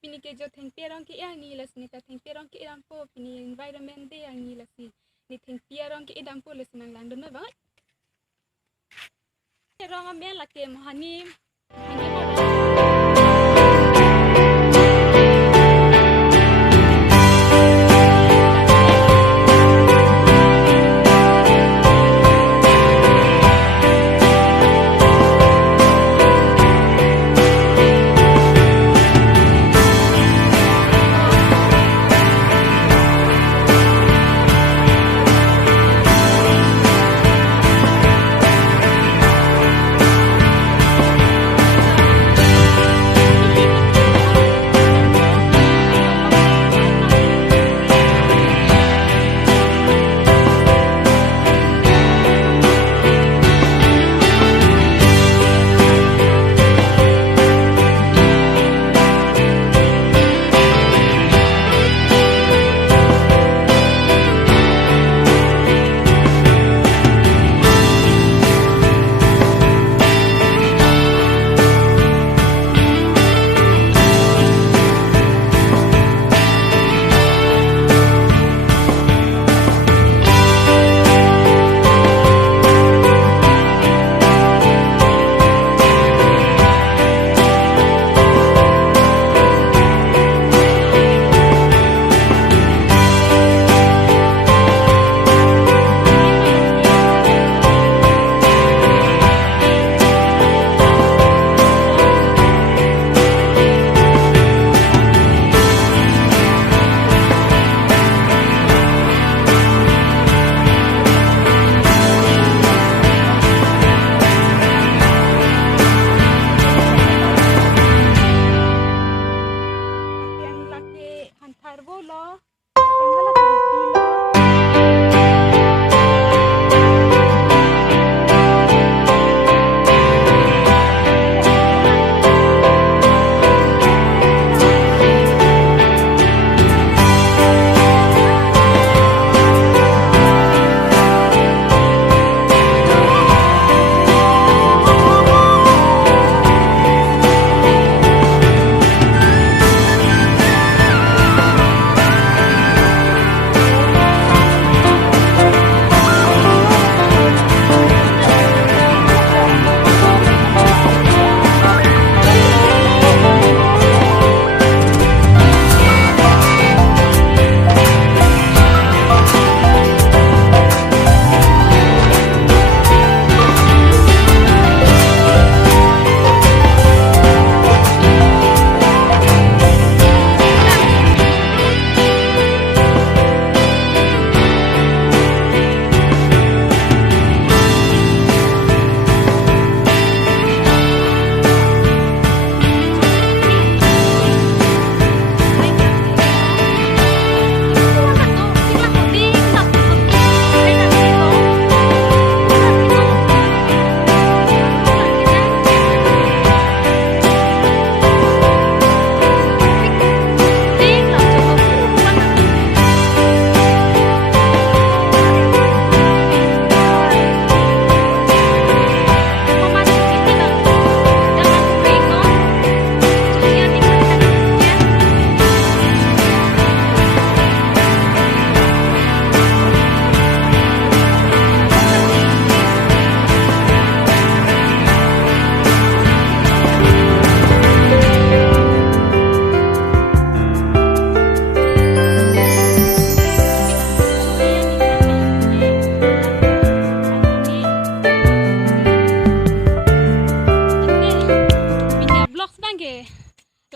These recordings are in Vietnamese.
pini ke jo theng perong ke yang ni las ni ta theng perong ke idam po pini environment de yang ni las ni theng perong ke idam po las nang lang don ba perong amel la ke hani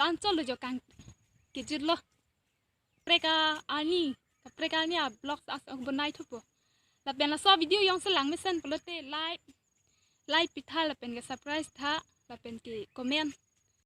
lancol lo jo kan kejut lo preka ani a blog as bonai thupo la ben la so video yong selang mesen pelote like pitha la pen ke surprise tha la pen ke comment